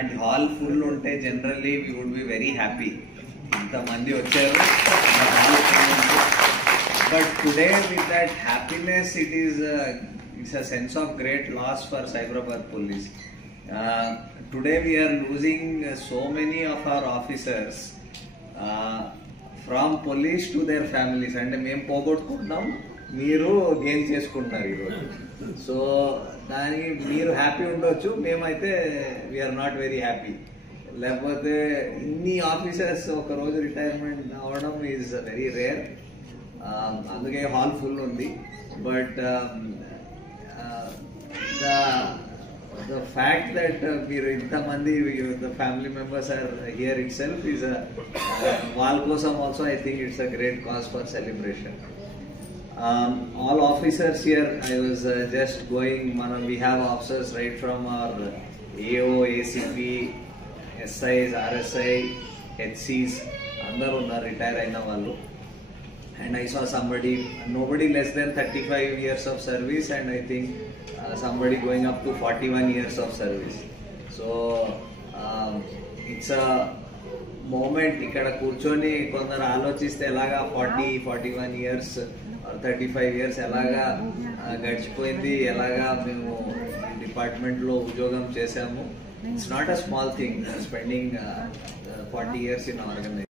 ఇలాంటి hall full ఉంటే generally we would be very happy. ఇంతమంది వచ్చారు, but today with that happiness it's a sense of great loss for Cyberabad police. Today we are losing so many of our officers from police to their families. And మేము పోగొట్టుకుంటాం, మీరు gain చేసుకుంటున్నారు ఈరోజు. So దానికి మీరు happy ఉండొచ్చు, మేమైతే we are not very happy. లేకపోతే ఇన్ని ఆఫీసర్స్ ఒక రోజు రిటైర్మెంట్ అవ్వడం ఈజ్ వెరీ రేర్. అందుకే హాల్ ఫుల్ ఉంది. బట్ the fact that మీరు ఇంతమంది the family members are here itself is వాళ్ళ కోసం also I think it's a great cause for celebration. All officers here, I was just going, we have officers right from our AO, ACP, SIs, RSI, HCs, అందరూ ఉన్నారు retire అయిన వాళ్ళు. And I saw nobody less than 35 years of service, and I think somebody going up to 41 years of service. So it's a moment. ikkada kurchoni kondaru alochiste elaga 41 years or 35 years elaga gadichipoyindi, elaga memu department lo udjogam chesamu. It's not a small thing spending 40 years in organization.